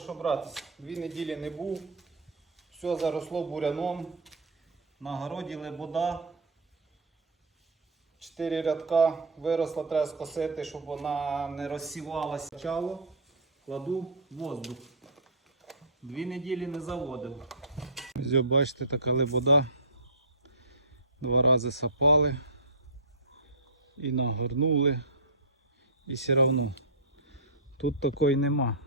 що братися. Дві неділі не був. Все заросло буряном. На городі лебода. Чотири рядка виросла, треба скосити, щоб вона не розсівалася. Чало, кладу воздух. Дві неділі не заводив. Ось бачите, така лебода. Два рази сапали і нагорнули. І все одно. Тут такої нема.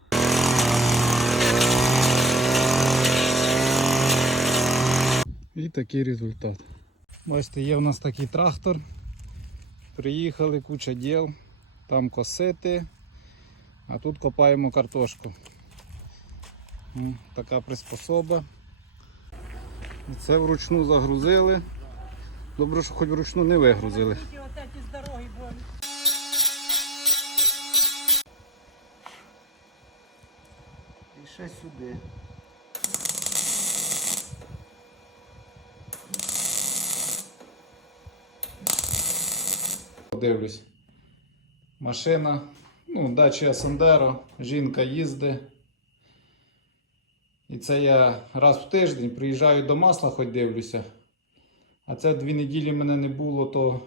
І такий результат. Бачите, є в нас такий трактор. Приїхали, куча діл. Там косити, а тут копаємо картошку. Така приспособа. Це вручну загрузили. Добре, що хоч вручну не вигрузили. І ще сюди. Дивлюсь. Машина, ну, дача Сандеро, жінка їздить. І це я раз в тиждень приїжджаю до масла, хоч дивлюся. А це дві неділі мене не було, то